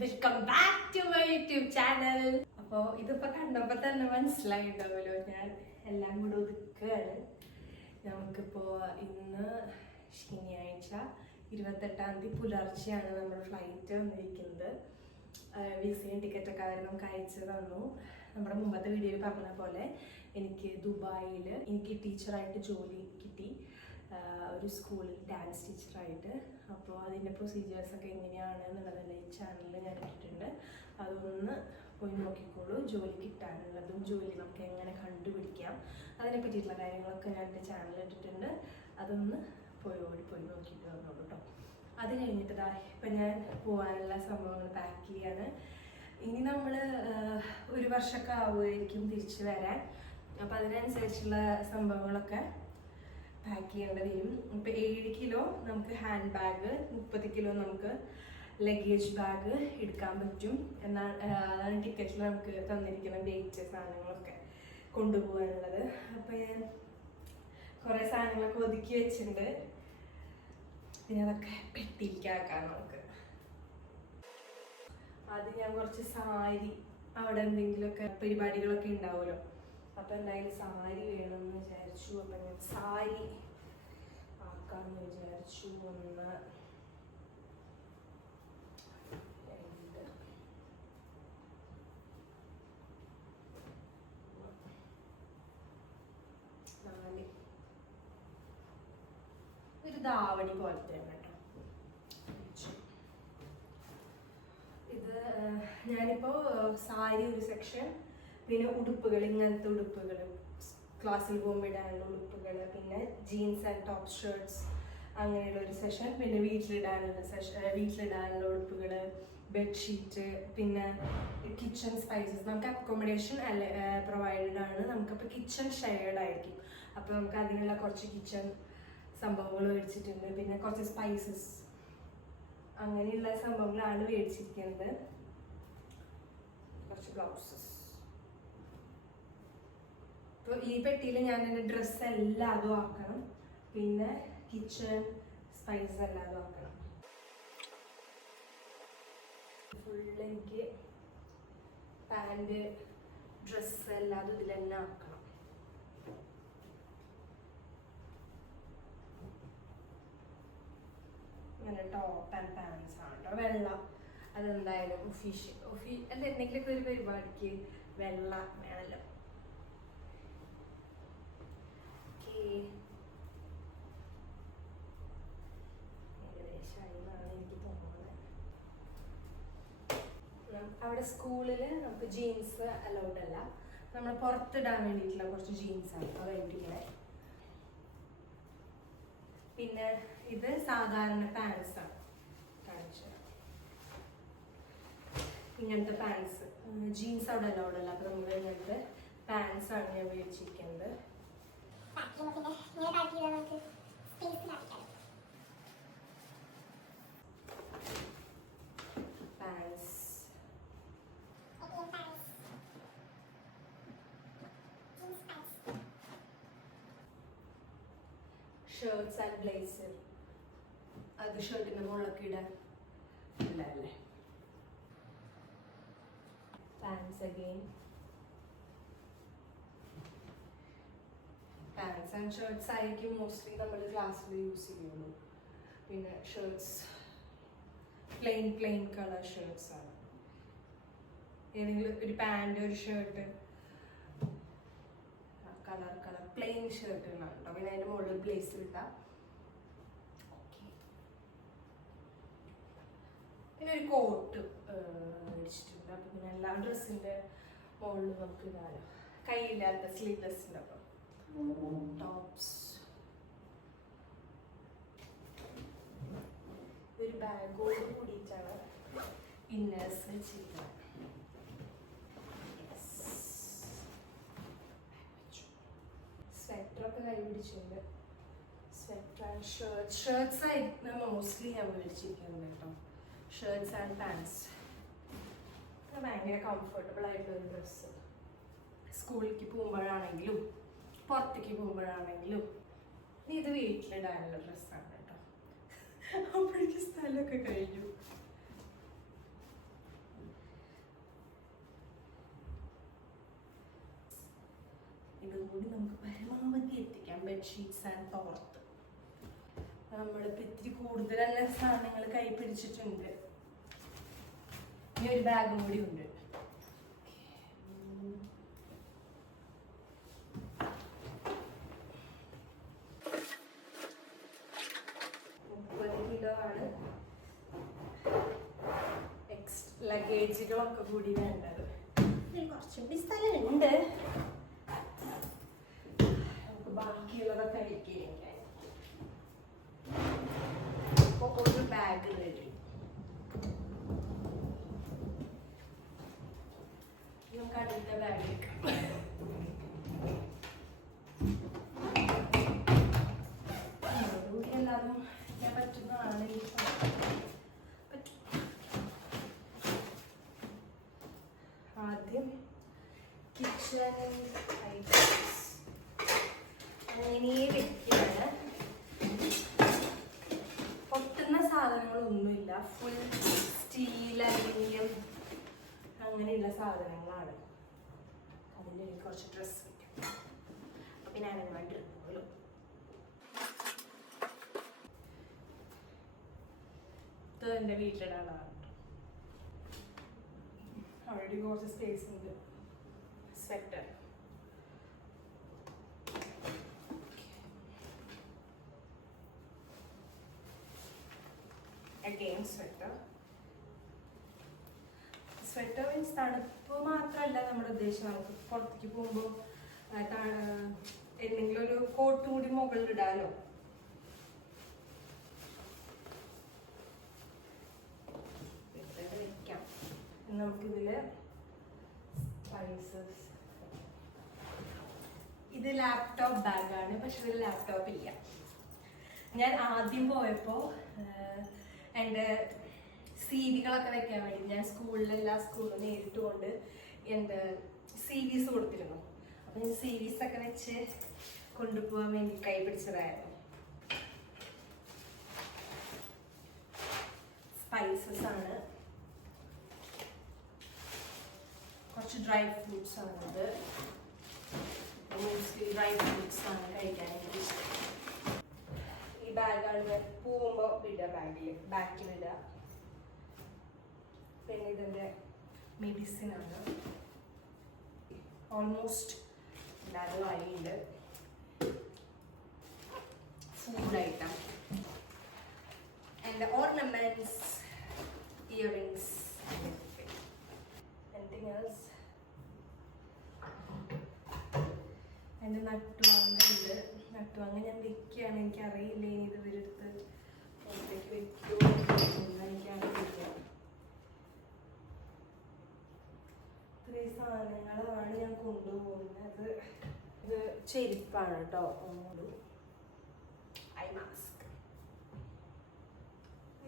Welcome back to my YouTube channel. അപ്പോൾ ഇതിപ്പോൾ കണ്ടപ്പോൾ തന്നെ മനസ്സിലായിട്ടുണ്ടാവുമല്ലോ, ഞാൻ എല്ലാം കൂടെ ഒതുക്കുകയാണ്. നമുക്കിപ്പോൾ ഇന്ന് ശനിയാഴ്ച 28-ാം തീയതി പുലർച്ചെയാണ് നമ്മുടെ ഫ്ലൈറ്റ് വന്നിരിക്കുന്നത്. വിസയും ടിക്കറ്റൊക്കെ അവർ നമുക്ക് അയച്ചു തന്നു. നമ്മുടെ മുമ്പത്തെ വീഡിയോയിൽ പറഞ്ഞ പോലെ എനിക്ക് ദുബായിൽ എനിക്ക് ടീച്ചറായിട്ട് ജോലി കിട്ടി, ഒരു സ്കൂളിൽ ഡാൻസ് ടീച്ചറായിട്ട്. അപ്പോൾ അതിൻ്റെ പ്രൊസീജിയേഴ്സൊക്കെ എങ്ങനെയാണ് എന്നുള്ളതെല്ലാം ഈ ചാനലിൽ ഞാൻ ഇട്ടിട്ടുണ്ട്. അതൊന്ന് പോയി നോക്കിക്കോളൂ. ജോലി കിട്ടാനുള്ളതും ജോലി നമുക്ക് എങ്ങനെ കണ്ടുപിടിക്കാം അതിനെ പറ്റിയിട്ടുള്ള കാര്യങ്ങളൊക്കെ ഞാൻ എൻ്റെ ചാനലിൽ ഇട്ടിട്ടുണ്ട്. അതൊന്ന് പോയി നോക്കിയിട്ട് വന്നോളൂ കേട്ടോ. അത് കഴിഞ്ഞിട്ട് ഇപ്പം ഞാൻ പോകാനുള്ള സംഭവങ്ങൾ പാക്ക് ചെയ്യാണ്. ഇനി നമ്മൾ ഒരു വർഷമൊക്കെ ആവുമായിരിക്കും തിരിച്ചു വരാൻ. അപ്പം അതിനനുസരിച്ചുള്ള സംഭവങ്ങളൊക്കെ പാക്ക് ചെയ്യേണ്ടി വരും. ഇപ്പം 7 കിലോ നമുക്ക് ഹാൻഡ് ബാഗ്, 30 കിലോ നമുക്ക് ലഗേജ് ബാഗ് എടുക്കാൻ പറ്റും. എന്നാൽ അതാണ് ടിക്കറ്റിൽ നമുക്ക് തന്നിരിക്കുന്ന ഡേറ്റ് സാധനങ്ങളൊക്കെ കൊണ്ടുപോകാനുള്ളത്. അപ്പം ഞാൻ കുറേ സാധനങ്ങളൊക്കെ ഒതുക്കി വെച്ചിട്ടുണ്ട്. പിന്നെ അതൊക്കെ പെട്ടിയിലേക്കാക്കാം നമുക്ക്. അത് ഞാൻ കുറച്ച് സാരി, അവിടെ എന്തെങ്കിലുമൊക്കെ പരിപാടികളൊക്കെ ഉണ്ടാവുമല്ലോ, അപ്പം എന്തായാലും സാരി വേണമെന്ന് വിചാരിച്ചു. അപ്പം ഞാൻ സാരി ആക്കാമെന്ന് വിചാരിച്ചു. 1 2 4 ഒരു ദാവണി പോലത്തെ കേട്ടോ ഇത്. ഞാനിപ്പോൾ സാരി ഒരു സെക്ഷൻ, പിന്നെ ഉടുപ്പുകൾ, ഇങ്ങനത്തെ ഉടുപ്പുകൾ, ക്ലാസ്സിൽ പോകുമ്പോൾ ഇടാനുള്ള ഉടുപ്പുകൾ, പിന്നെ ജീൻസ് ആൻഡ് ടോപ്പ് ഷർട്ട്സ് അങ്ങനെയുള്ള ഒരു സെഷൻ, പിന്നെ വീട്ടിലിടാനുള്ള ഉടുപ്പുകൾ, ബെഡ്ഷീറ്റ്, പിന്നെ കിച്ചൺ സ്പൈസസ്. നമുക്ക് അക്കോമഡേഷൻ പ്രൊവൈഡഡ് ആണ്. നമുക്കപ്പോൾ കിച്ചൺ ഷെയർഡ് ആയിരിക്കും. അപ്പോൾ നമുക്ക് അതിനുള്ള കുറച്ച് കിച്ചൺ സംഭവങ്ങൾ മേടിച്ചിട്ടുണ്ട്. പിന്നെ കുറച്ച് സ്പൈസസ്, അങ്ങനെയുള്ള സംഭവങ്ങളാണ് മേടിച്ചിരിക്കുന്നത്. കുറച്ച് ബ്ലൗസസ്. അപ്പോൾ ഈ പെട്ടിയിൽ ഞാൻ എൻ്റെ ഡ്രസ്സ് എല്ലാതും ആക്കണം, പിന്നെ കിച്ചൺ സ്പൈസസ് എല്ലാതും ആക്കണം. ഫുള്ള് എനിക്ക് പാൻറ്, ഡ്രസ്സ് എല്ലാതും ഇതിൽ തന്നെ ആക്കണം. ഇങ്ങനെ ടോപ്പ് ആൻഡ് പാൻസ് ആണ് കേട്ടോ. വെള്ള അതെന്തായാലും അല്ല, എന്തെങ്കിലുമൊക്കെ ഒരു പരിപാടിക്ക് വെള്ള വേണമല്ലോ. ഏകദേശമായി എന്നാണ് എനിക്ക് തോന്നുന്നത്. അവിടെ സ്കൂളിൽ നമുക്ക് ജീൻസ് അലൗഡ് അല്ല. നമ്മൾ പുറത്തിടാൻ വേണ്ടിയിട്ടുള്ള കുറച്ച് ജീൻസാണ് വേണ്ടിയില്ലേ. പിന്നെ ഇത് സാധാരണ പാൻസാണ് കാണിച്ചത്. ഇങ്ങനത്തെ പാൻസ്, ജീൻസ് അവിടെ അലൗഡ് അല്ല. അപ്പം നമ്മൾ ഇങ്ങനത്തെ പാൻസാണ് ഞാൻ മേടിച്ചിരിക്കുന്നത്. Pants, shirts and blazer. അത് ഷർട്ടിൻ്റെ മുകളിലൊക്കെ ഇടാൻ ഇല്ലല്ലേ. Pants again, pants and shirts ആയിരിക്കും മോസ്റ്റ്ലി നമ്മൾ ക്ലാസ്സിൽ യൂസ് ചെയ്യുള്ളൂ. പിന്നെ ഷർട്ട്സ് പ്ലെയിൻ കളർ ഷർട്ട്സ് ആണ്. ഏതെങ്കിലും ഒരു പാൻറ്, ഒരു ഷർട്ട്, കളർ പ്ലെയിൻ ഷർട്ടുകളാണ് കേട്ടോ. പിന്നെ അതിൻ്റെ മുകളിൽ ബ്ലേസർ ഇട്ടാം. പിന്നെ ഒരു കോട്ട് മേടിച്ചിട്ടുണ്ട്. അപ്പം പിന്നെ എല്ലാ ഡ്രസ്സിൻ്റെ മുകളിൽ നമുക്ക് ഇടാലോ. കൈയില്ലാത്ത സ്ലീവ്ലെസ്സിൻ്റെ അപ്പം ടോപ്സ്. ഒരു ബാഗോട് കൂടിയിട്ടാണ് ഇന്നേഴ്സ് വെച്ചിരിക്കുന്നത്. സ്വെറ്ററൊക്കെ കൈ പിടിച്ചിട്ടുണ്ട്. സ്വെറ്റർ ആൻഡ് ഷർട്ട്സ് ആയിരുന്നു മോസ്റ്റ്ലി ഞാൻ മേടിച്ചിരിക്കുന്നത് കേട്ടോ. ഷർട്ട്സ് ആൻഡ് പാൻസ് ഭയങ്കര കംഫർട്ടബിൾ ആയിട്ടുള്ള ഒരു ഡ്രസ്സ്. സ്കൂളിലേക്ക് പോകുമ്പോഴാണെങ്കിലും പുറത്തേക്ക് പോകുമ്പോഴാണെങ്കിലും. ഇത് വീട്ടിലിടാനുള്ള ഡ്രസ്സാണ് കേട്ടോ. അപ്പോഴേക്ക് സ്ഥലമൊക്കെ കഴിഞ്ഞു. കൂടി നമുക്ക് പരമാവധി എത്തിക്കാം. ബെഡ്ഷീറ്റ്സ് ആൻഡ് തോർത്ത്. നമ്മളിപ്പോൾ ഇത്തിരി കൂടുതൽ നല്ല സാധനങ്ങൾ കൈ പിടിച്ചിട്ടുണ്ട്. ഇനി ഒരു ബാഗും കൂടി ഉണ്ട്. ലഗേജുകളൊക്കെ കൂടി വേണ്ടത്. കുറച്ചുകൂടി സ്ഥലമുണ്ട്. നമുക്ക് ബാക്കിയുള്ളതൊക്കെ കഴിക്കാൻ. അപ്പോൾ ഒരു ബാഗ് റെഡി. നമുക്ക് അടുത്ത ബാഗ് എടുക്കാം. കൂടി എല്ലാതും ഞാൻ പറ്റുന്നതാണ്. ആദ്യം കിച്ചൺ ഐറ്റംസ് അങ്ങനെ വെക്കുകയാണ്. പൊട്ടുന്ന സാധനങ്ങളൊന്നുമില്ല. ഫുൾ സ്റ്റീൽ, അലുമിനിയം അങ്ങനെയുള്ള സാധനങ്ങളാണ്. അതിൻ്റെ എനിക്ക് കുറച്ച് ഡ്രസ്സ് വയ്ക്കും. അപ്പം പിന്നെ അതിനുമായിട്ട് എടുക്കുമല്ലോ. ഇത് എൻ്റെ വീട്ടിലിടാനാണ്. ഓൾറെഡി കുറച്ച് സ്പേസ് ഉണ്ട്. Sweater, again sweater. Sweater means തണുപ്പ് മാത്രമല്ല നമ്മുടെ ഉദ്ദേശം. നമുക്ക് പുറത്തേക്ക് പോകുമ്പോൾ എന്തെങ്കിലും ഒരു കോട്ട് കൂടി മുകളിൽ ഇടാലോ. വെക്കാം. നമുക്കിതിൽ സ്പൈസസ്. ഇത് ലാപ്ടോപ്പ് ബാഗാണ്, പക്ഷെ ഇതിൽ ലാപ്ടോപ്പ് ഇല്ല. ഞാൻ ആദ്യം പോയപ്പോൾ എൻ്റെ CVകളൊക്കെ വെക്കാൻ വേണ്ടി ഞാൻ എല്ലാ സ്കൂളിലും നേരിട്ട് കൊണ്ട് എൻ്റെ CVs കൊടുത്തിരുന്നു. അപ്പം ഞാൻ CVs ഒക്കെ വെച്ച് കൊണ്ടുപോകാൻ വേണ്ടി കൈ പിടിച്ചതായിരുന്നു. സ്പൈസസ് ആണ്. കുറച്ച് ഡ്രൈ ഫ്രൂട്ട്സ് ആണത്. മോസ്റ്റ്ലി ഡ്രൈ ഫ്രൂട്ട്സ് ആണ് കഴിക്കാനായിട്ട് ഇഷ്ടം. ഈ ബാഗാണ് പോകുമ്പോൾ ഇടുക, ബാക്കിലിടുക. പിന്നെ ഇതിൻ്റെ മെഡിസിൻ ആണ്. ഓൾമോസ്റ്റ് എല്ലാവരും ആയിട്ടുണ്ട്. ഫുഡ് ഐറ്റം, എൻ്റെ ഓർണമെന്റ്സ്, ഇയറിങ്സ്, എനിത്തിങ് എൽസ്. എൻ്റെ നട്ടുവാങ്ങുണ്ട്. നട്ടുവാങ്ങ ഞാൻ വെക്കുകയാണ്. എനിക്കറിയില്ല ഇനി ഇത് ഇവരെടുത്ത് പുറത്തേക്ക് വെക്കുമോ എനിക്കറിയില്ല. ഇത്രയും സാധനങ്ങളാണ് ഞാൻ കൊണ്ടുപോകുന്നത്. ഇത് ചെരുപ്പാണ് കേട്ടോ. ഐ മാസ്ക്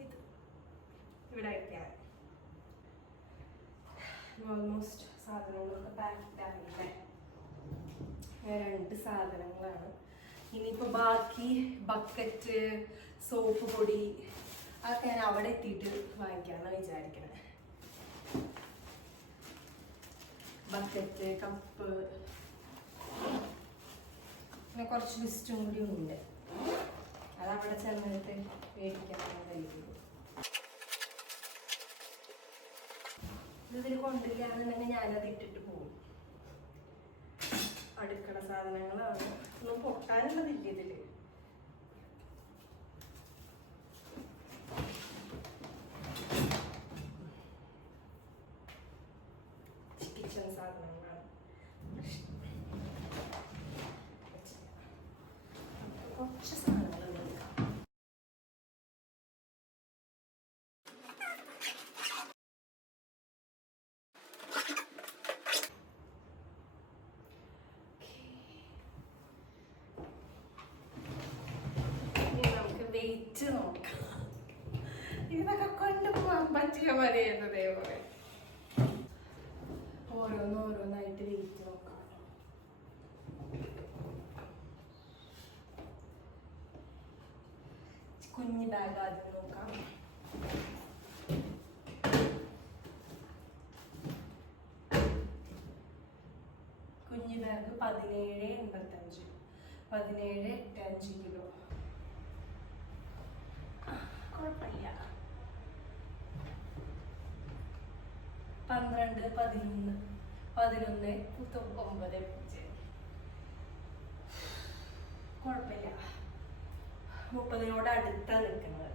ഇത് ഇവിടെ വയ്ക്കാൻ. ഓൾമോസ്റ്റ് സാധനങ്ങളൊക്കെ പാക്ഡ് ആയില്ലേ. 2 സാധനങ്ങളാണ്. ഇനിയിപ്പോൾ ബാക്കി ബക്കറ്റ്, സോപ്പ് പൊടി അതൊക്കെ ഞാൻ അവിടെ എത്തിയിട്ട് വാങ്ങിക്കാമെന്നാണ് വിചാരിക്കണേ. ബക്കറ്റ്, കപ്പ്, പിന്നെ കുറച്ച് ലിസ്റ്റും കൂടി ഉണ്ട്. അതവിടെ ചെന്നിട്ട് മേടിക്കാനാണ് കഴിയുള്ളൂ. ഇതിൽ കൊണ്ടില്ലാന്നുണ്ടെങ്കിൽ ഞാനത് ഇട്ടിട്ട് പോകും. അടുക്കള സാധനങ്ങളാണ്. ഒന്നും പൊട്ടാനുള്ളതില്ല ഇതില്. കിച്ചൺ സാധനങ്ങളാണ്. കുറച്ച് സാധനങ്ങൾ എടുക്കാം. വെയിറ്റ് നോക്കാം. ഇതൊക്കെ കൊണ്ടുപോകാൻ പറ്റിയ മതിയെന്ന് ദൈവമേ. ഓരോന്നായിട്ട് വെയിറ്റ് നോക്കാം. കുഞ്ഞു ബാഗ് ആദ്യം നോക്കാം. കുഞ്ഞു ബാഗ് ബാഗ് 17.85, 17.85 കിലോ. കുഴപ്പമില്ല. 12, 11, 11, 9, കുഴപ്പമില്ല. 30 അടുത്താണ് നിൽക്കുന്നത്.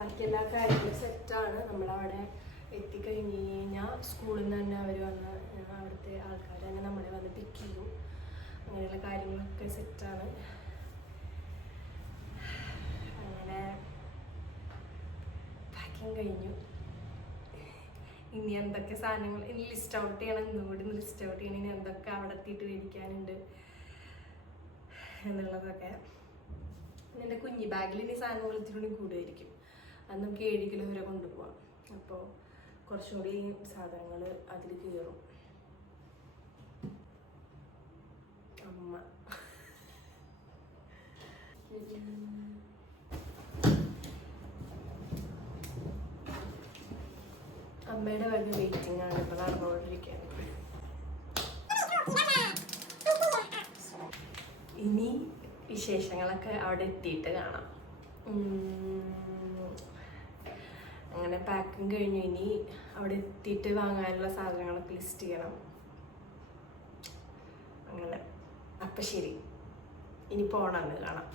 ബാക്കി എല്ലാ കാര്യങ്ങളും സെറ്റാണ്. നമ്മളവിടെ എത്തിക്കഴിഞ്ഞ് കഴിഞ്ഞാൽ സ്കൂളിൽ നിന്ന് തന്നെ അവർ വന്ന് അവിടുത്തെ ആൾക്കാർ തന്നെ നമ്മളെ വന്ന് പിക്ക് ചെയ്യും. അങ്ങനെയുള്ള കാര്യങ്ങളൊക്കെ സെറ്റാണ്. അങ്ങനെ പാക്കിങ് കഴിഞ്ഞു. ഇനി എന്തൊക്കെ സാധനങ്ങൾ ഇനി ലിസ്റ്റ് ഔട്ട് ചെയ്യണം, ഇന്നുകൂടി ലിസ്റ്റ് ഔട്ട് ചെയ്യണം. ഇനി എന്തൊക്കെ അവിടെ എത്തിയിട്ട് മേടിക്കാനുണ്ട് എന്നുള്ളതൊക്കെ. എൻ്റെ കുഞ്ഞി ബാഗിൽ ഇനി സാധനങ്ങൾ ഇത്തിരി കൂടുതലായിരിക്കും. അത് നമുക്ക് 7 കിലോ വരെ കൊണ്ടുപോകാം. അപ്പോൾ കുറച്ചും കൂടി സാധനങ്ങൾ അതിൽ കയറും. അമ്മ അമ്മയുടെ വക വെയിറ്റിംഗ് ആണ് ഇപ്പോൾ നടന്നുകൊണ്ടിരിക്കുകയാണ്. ഇനി വിശേഷങ്ങളൊക്കെ അവിടെ എത്തിയിട്ട് കാണാം. അങ്ങനെ പാക്കിങ് കഴിഞ്ഞു. ഇനി അവിടെ എത്തിയിട്ട് വാങ്ങാനുള്ള സാധനങ്ങളൊക്കെ ലിസ്റ്റ് ചെയ്യണം. അങ്ങനെ അപ്പം ശരി, ഇനി പോകണമെന്ന് കാണാം.